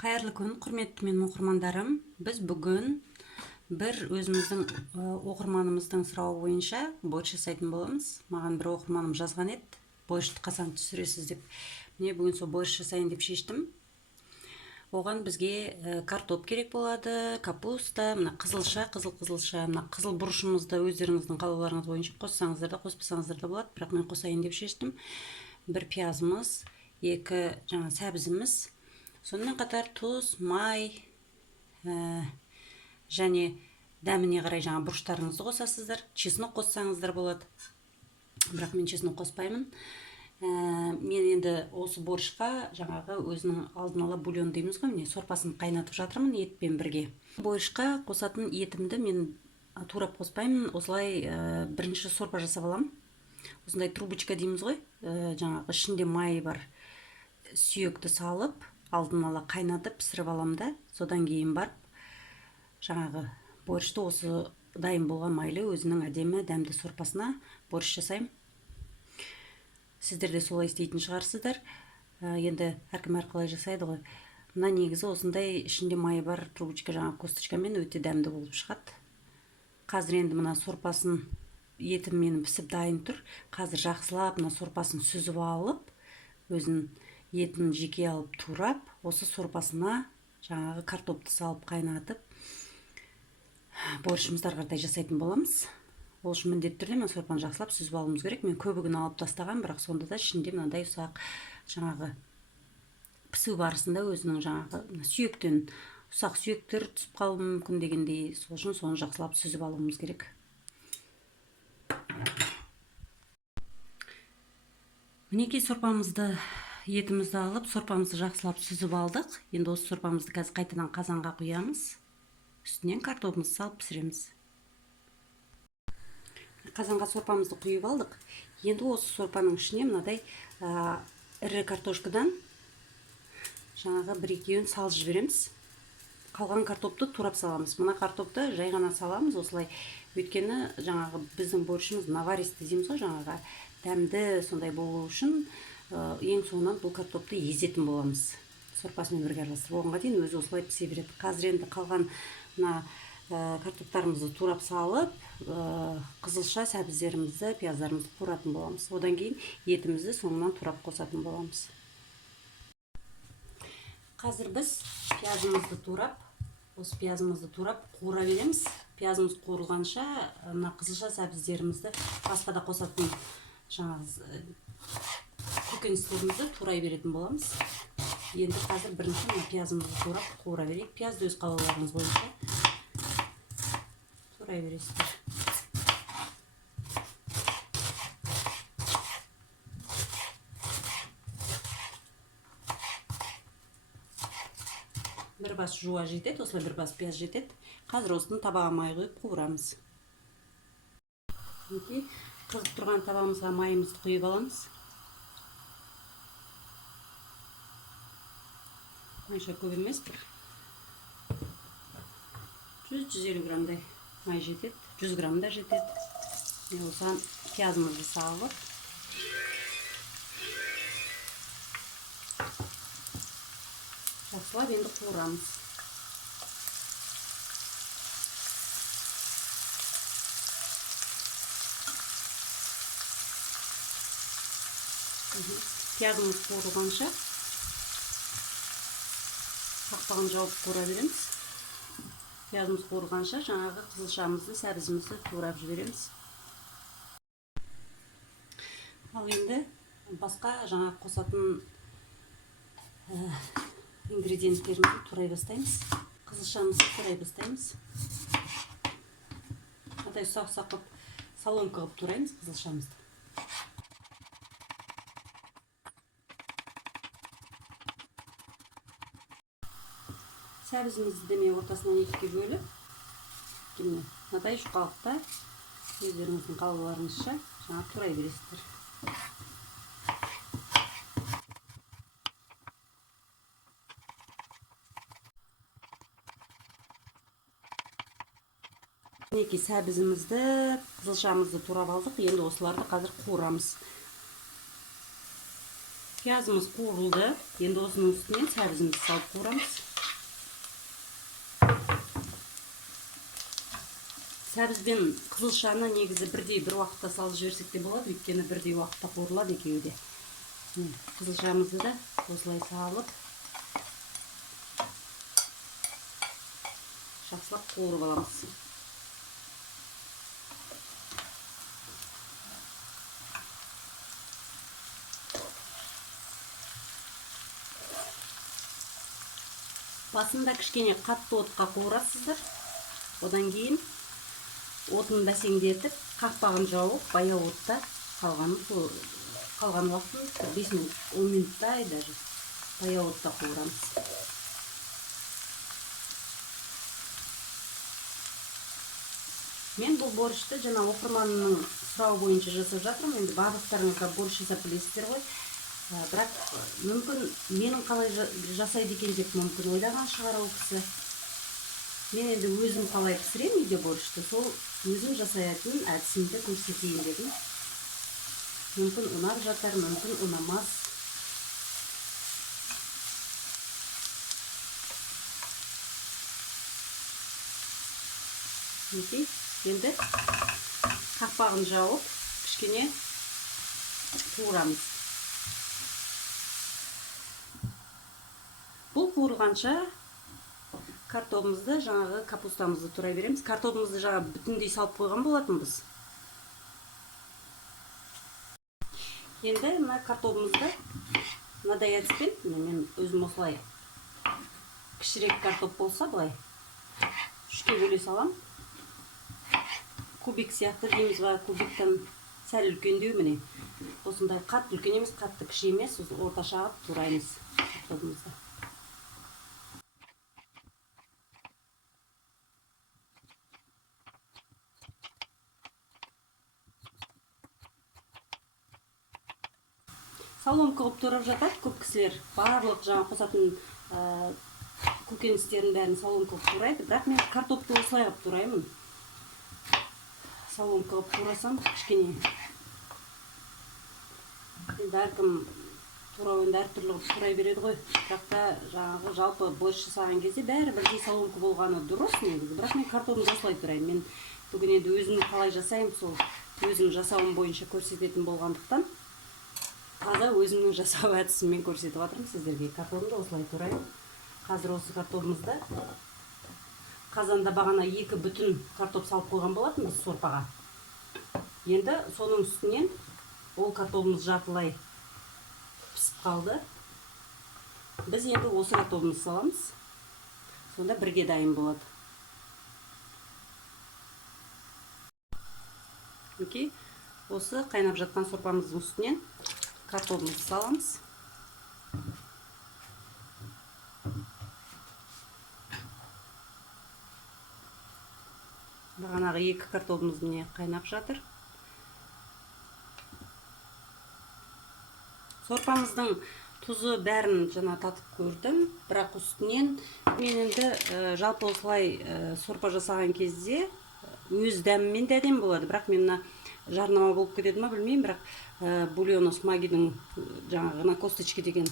Қайырлы күн, құрметті менің оқырмандарым. Біз бүгін бір өзіміздің оқырманымыздың сұрауы бойынша борщ жасайтын боламыз. Маған бір оқырманым жазған еді, борщты қашан түсіресіз деп. Міне бүгін сол борщ жасайын деп шештім. Оған бізге картоп керек болады, капуста, мына қызылша, қызылша, мына қызыл бұрышымызды өздеріңіздің қалауларыңыз бойынша қоссаңыздар да, қоспасаңыздар да болады, бірақ мен қосайын деп шештім. Бір пиязымыз, екі сәбізіміз, сонымен қатар тұз, май және дәміне қарай бұрыштарыңызды қосасыздар. Чеснок қоссаңыздар болады, бірақ мен чеснок қоспаймын. Мен енді осы борщқа өзінің алдын ала бульон дейміз ғой, міне сорпасын қайнатып жатырмын етпен бірге. Борщқа қосатын етімді мен турап қоспаймын, осылай бірінші сорпа жасап аламын. Осындай трубочка дейміз ғой, ішінде майы бар сүйекті салып, алдын ала қайнатып пісіріп аламын да, содан кейін барып борщты осы дайын болған майлы өзінің әдемі дәмді сорпасына борщ жасаймын. Сіздер де солай істейтін шығарсыздар. Енді әркім әрқалай жасайды ғой. Мына негізі осындай ішінде майы бар трубочка косточкамен өте дәмді болып шығады. Қазір енді мына сорпасын етім менің пісіп дайын тұр. Қазір жақсылап мына сорпасын сүзіп алып, өзін етін жеке алып турап, осы сорпасына картопты салып қайнатып, борщымызды қаратай жасайтын боламыз. Ол үшін міндетті түрде мен сорпаны жақсылап сүзіп алуымыз керек. Мен көбігін алып тастаған, бірақ сонда да ішінде мынандай ұсақ пісу барысында өзінің сүйектен ұсақ сүйектер түсіп қалуы мүмкін дегендей, сол үшін соны жақсылап сүзіп алуымыз керек. Мінекей сорпамызды, етімізді алып, сорпамызды жақсылап сүзіп алдық. Енді осы сорпамызды қазір қайтадан қазанға құямыз. Үстінен картопымызды салып пісіреміз. Қазанға сорпамызды құйып алдық. Енді осы сорпаның ішіне мынадай ірі картошкадан бір-екеуін салып жібереміз. Қалған картопты турап саламыз. Мына картопты жай ғана саламыз осылай. Өйткені біздің борщымыз наваристый дейміз ғой, дәмді сондай болу үшін ең соңынан бұл картопты езетін боламыз. Сорпасымен бірге араластырып, оғанға дейін өзі осылай пісе береді. Қазір енді қалған картоптарымызды турап салып, қызылша сәбіздерімізді, пияздарымызды қуыратын боламыз. Одан кейін етімізді соңынан турап қосатын боламыз. Қазір біз пиязымызды турап, осы пиязымызды турап қуыра береміз. Пиязымыз қуырылғанша, қызылша сәбіздерімізді, басқа да қосатын көкөністерімізді турай беретін боламыз. Енді қазір бірінші пиязымызды турап қуыра берейік. Пиязды өз қалауларыңыз бойынша турай бересіздер. Бір бас жуа жетеді, осылай бір бас пияз жетеді. Қазір осыны табаға май құйып қуырамыз. Қызып тұрған табағымызға майымызды құйып аламыз. Майша көп емес, бір 100-150 грамдай май жетеді, 100 грамда жетеді. Осыған пиязымызды салып, жақсылап енді қуырамыз. Пиязымыз қуырылғанша қақпағын жауып қуыра береміз. Пиязымыз қуырылғанша қызылшамызды, сәбізімізді турап жібереміз. Ал енді басқа қосатын ингредиенттерімізді турай бастаймыз. Қызылшамызды турай бастаймыз. Атай ұсақ-ұсақ қылып, соломка қылып тураймыз қызылшамызды. Сәбізімізді де мен ортасынан екіге бөліп, мынадай жұқалықта өздеріңіздің қалауларыңызша турай бересіздер. Мінекей сәбізімізді, қызылшамызды турап алдық. Енді осыларды қазір қуырамыз. Пиязымыз қуырылды. Енді осының үстінен сәбізімізді салып қуырамыз. сәбіз бен қызылшаны негізі бірдей бір уақытта салып жіберсек те болады, өйткені бірдей уақытта қуырылады екеуі де. Қызылшамызды да осылай салып жақсылап қуырып аламыз. Басында кішкене қатты отқа қуырасыздар. Одан кейін отын бәсеңдетіп, қақпағын жауып, баяу отта қалған уақытын 5 минут, 10 минуттай даже баяу отта қуырамыз. Мен бұл борщты жаңа оқырманның сұрауы бойынша жасап жатырмын. Енді барлықтарыңызға борщ жасап білесіздер ғой. Бірақ мүмкін менің қалай жасайды екен деп мүмкін ойлаған шығар ол кісі. Мен енді өзім қалай пісіремін үйде борщты, сол өзім жасайтын әдісімді көрсетейін дедім. Мүмкін ұнап жатар, мүмкін ұнамас. Енді қақпағын жауып, кішкене қуырамыз. Бұл қуырғанша картопымызды, жаңағы капустамызды турай береміз. Картопымызды жаңа бүтіндей салып қойған болатынбыз. Енді мына картопымызды мынадай әдіспен, мен өзім осылай кішірек картоп болса былай үшке бөле салам. Кубик сияқты дейміз ба, кубиктен сәл үлкендеу міне. Осындай қатты үлкен емес, қатты кіші емес, орташа алып тураймыз картопымызды. Соломка қылып турап жатады көп кісілер. Барлық жаңа қосатын көкөністердің бәрін соломка қылып турайды. Бірақ мен картопты осылай қылып тураймын. Соломка қылып турасам кішкене. Енді әркім турауын әртүрлі қылып турай береді ғой. Бірақ та жаңағы жалпы борщ жасаған кезде бәрі бірдей соломка болғаны дұрыс негізі. Бірақ мен картопымды осылай тураймын. Мен бүгін енді өзім қалай жасаймын, сол өзім жасауым бойынша көрсететін болғандықтан таза өзімнің жасау әдісіммен көрсетіп жатырмын сіздерге. Картопымды осылай тураймын. Қазір осы картопымызды қазанда бағана 2 бүтін картоп салып қойған болатынбыз сорпаға. Енді соның үстінен ол картопымыз жартылай пісіп қалды. Біз енді осы картопымызды саламыз. Сонда бірге дайын болады. Окей. Осы қайнап жатқан сорпамыздың үстінен картопымызды саламыз. Бағанағы 2 картопымыз міне қайнап жатыр. Сорпамыздың тұзы бәрін жаңа татып көрдім. Бірақ үстінен мен енді жалпы осылай сорпа жасаған кезде өз дәмімен де әдемі болады. Бірақ мен жарнама болып кетеді ма білмеймін, бірақ бульонос магидің жаңағы на косточки деген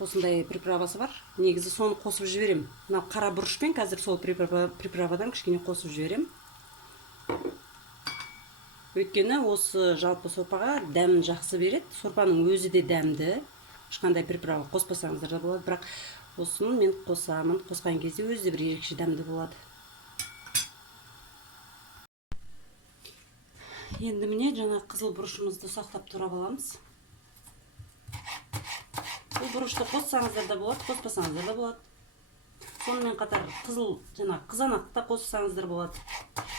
осындай приправасы бар. Негізі соны қосып жіберем. Мына қара бұрышпен қазір сол приправадан кішкене қосып жіберем. Өйткені осы жалпы сорпаға дәмін жақсы береді. Сорпаның өзі де дәмді. Ешқандай приправа қоспасаңыздар да болады, бірақ осыны мен қосамын. Қосқан кезде өзі де бір ерекше дәмді болады. Енді міне жаңа қызыл бұрышымызды сақтап тұрап аламыз. Бұл бұрышты қоссаңыздар да болады, қоспасаңыздар да болады. Сонымен қатар қызыл жаңа қызанақты қоссаңыздар болады.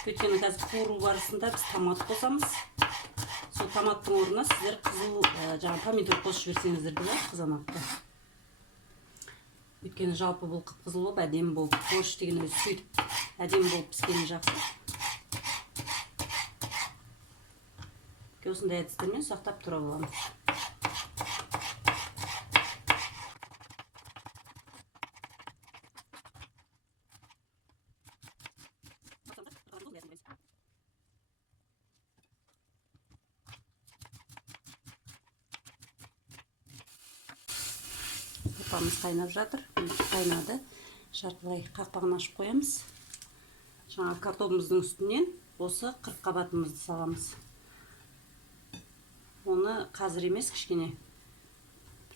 Өйткені қазір қуыру барысында біз томат қосамыз. Сол томаттың орнына сіздер қызыл жаңа помидор қосып жіберсеңіздер де болады қызанақты. Өйткені жалпы бұл қып-қызыл болып әдемі болып, борщ деген өзі сөйтіп әдемі болып піскені жақсы. Осындай әдістермен сақтап тұра аламыз. Сорпамыз қайнап жатыр. Қайнады. Жартылай қақпағын ашып қоямыз. Жаңа картопымыздың үстінен осы 40 қабатымызды саламыз. Оны қазір емес, кішкене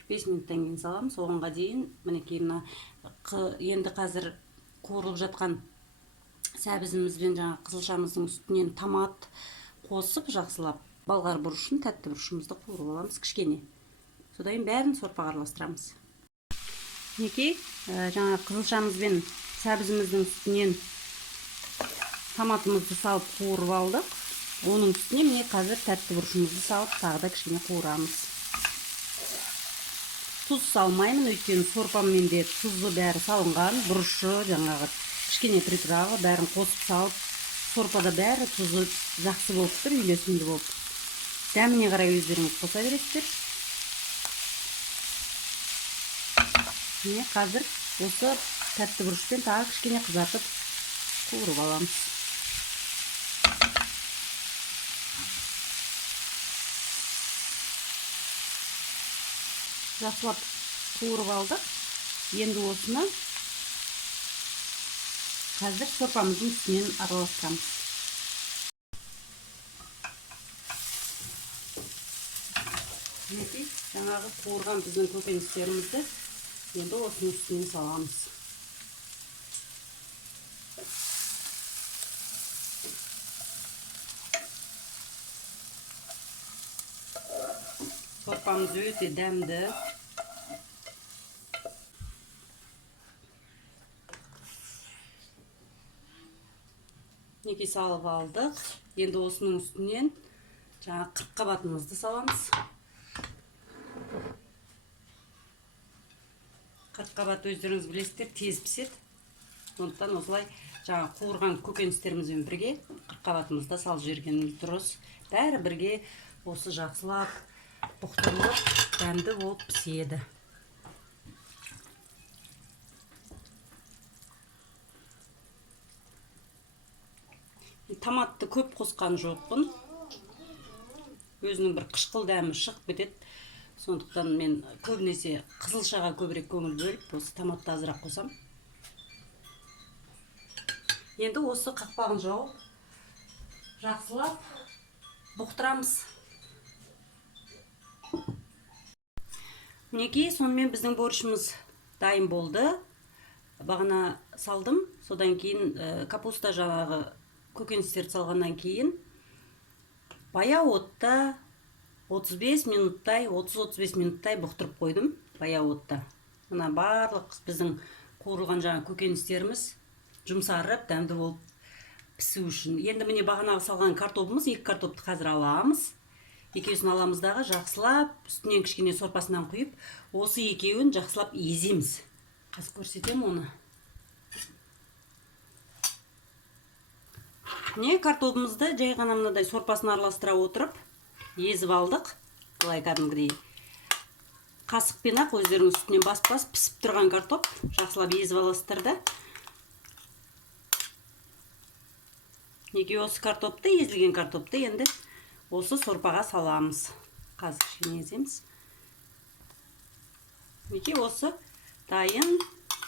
5 минуттан кейін саламыз. Оғанға дейін мінекей мына енді қазір қуырылып жатқан сәбізімізбен жаңа қызылшамыздың үстінен томат қосып жақсылап балғар бұрышын, тәтті бұрышымызды қуырып аламыз кішкене. Содан бәрін сорпаға араластырамыз. Мінекей жаңа қызылшамызбен сәбізіміздің үстінен томатымызды салып қуырып алдық. Оның үстіне міне қазір тәтті бұрышымызды салып тағы да кішкене қуырамыз. Тұз салмаймын, өйткені сорпаммен де тұзы бәрі салынған, бұрышы жаңағы кішкене приправа бәрін қосып салып, сорпада бәрі тұзы жақсы болып тұр, үйлесімді болып. Дәміне қарай өздеріңіз қоса бересіздер. Міне қазір осы тәтті бұрышпен тағы кішкене қызартып қуырып аламыз. Жақсылап қуырып алдық. Енді осыны қазір сорпамыздың үстінен араластырамыз. Мінекей жаңағы қуырған біздің көкөністерімізді енді осының үстінен саламыз. Сорпамыз өте дәмді. Мінекей салып алдық. Енді осының үстінен жаңа 40 қабатымызды саламыз. 40 қабат өздеріңіз білесіздер, тез піседі. Сондықтан осылай жаңа қуырған көкөністерімізбен бірге 40 қабатымызды салып жібергеніміз дұрыс. Бәрі бірге осы жақсылап бұқтырылып, дәмді болып піседі. Томатты көп қосқан жоқпын. Өзінің бір қышқыл дәмі шығып кетеді. Сондықтан мен көбінесе қызылшаға көбірек көңіл бөліп, осы томатты азырақ қосам. Енді осы қақпағын жауып, жақсылап бұқтырамыз. Мінекей, сонымен біздің борышымыз дайын болды. Бағана салдым, содан кейін капуста жаңағы көкөністерді салғаннан кейін баяу отта 35 минуттай, 30-35 минуттай бұқтырып қойдым. Баяу отта. Мына барлық біздің қуырылған жаңа көкөністеріміз жұмсарып, дәмді болып пісу үшін. Енді міне бағанағы салған картопымыз, 2 картопты қазір аламыз. Екеуісін аламыздағы жақсылап, үстінен кішкене сорпасынан құйып, осы екеуін жақсылап еземіз. Қазір көрсетем оны. Не картопымызды жай ғана мынадай сорпасын араластыра отырып, езіп алдық. Былай кәдімгідей қасықпен ақ өздерінің үстінен бас-бас пісіп тұрған картоп жақсылап езіп аласыздар. Неге осы картопты, езілген картопты енді осы сорпаға саламыз. Қазір кішкене еземіз. Неге осы дайын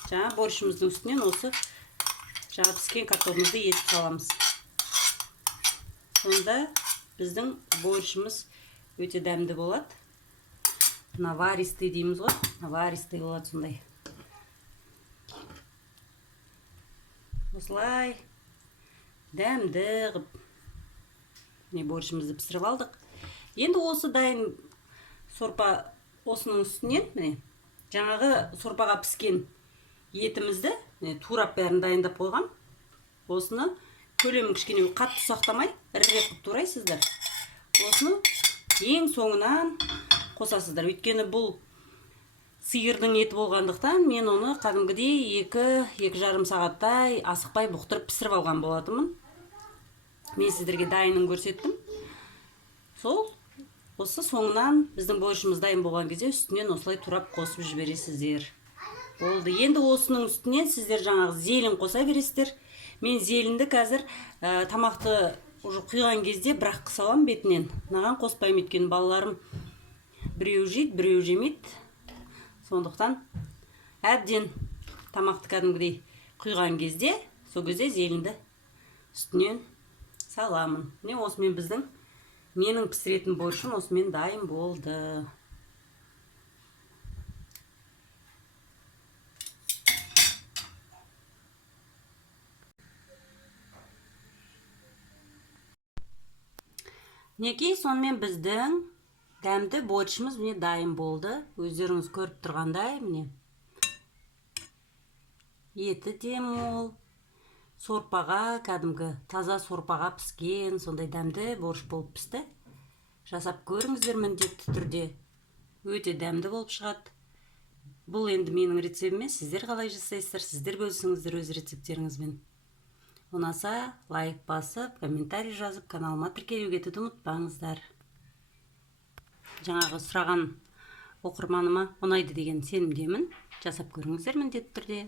жаңа борышымыздың үстінен осы жаңа піскен картопымызды езіп саламыз. Сонда біздің борышымыз өте дәмді болады. Наваристый дейміз ғой. Наваристый болады сондай. Осылай дәмді қып борышымызды пісіріп алдық. Енді осы дайын сорпа осының үстінен міне жаңағы сорпаға піскен етімізді турап бәрін дайындап қойған. Осыны көлемін кішкене қатты ұсақтамай, ірірек қып турайсыздар. Осыны ең соңынан қосасыздар. Өйткені бұл сиырдың еті болғандықтан мен оны кәдімгідей 2-2,5 сағаттай асықпай бұқтырып пісіріп алған болатынмын. Мен сіздерге дайынын көрсеттім. Сол осы соңынан біздің борышымыз дайын болған кезде үстінен осылай турап қосып жібересіздер. Болды. Енді осының үстінен сіздер жаңағы зелень қоса бересіздер. Мен зеленді қазір тамақты құйған кезде бірақ қысалам бетінен. Маған қоспаймын, өйткені балаларым біреу жейді, біреу жемейді. Сондықтан әбден тамақты кәдімгідей құйған кезде, сол кезде зеленді үстінен саламын. Міне осымен менің пісіретін борщым осымен дайын болды. Мінекей, сонымен біздің дәмді борщымыз міне дайын болды. Өздеріңіз көріп тұрғандай, міне. Еті де мол. Сорпаға, кәдімгі таза сорпаға піскен, сондай дәмді борщ болып пісті. Жасап көріңіздер міндетті түрде. Өте дәмді болып шығады. Бұл енді менің рецептім, сіздер қалай жасайсыздар, сіздер бөлісіңіздер өз рецептеріңізбен. Ұнаса, лайк басып, комментарий жазып, каналыма тіркелуге ұмытпаңыздар. Жаңағы сұраған оқырманыма ұнайды деген сенімдемін. Жасап көріңіздер міндетті түрде.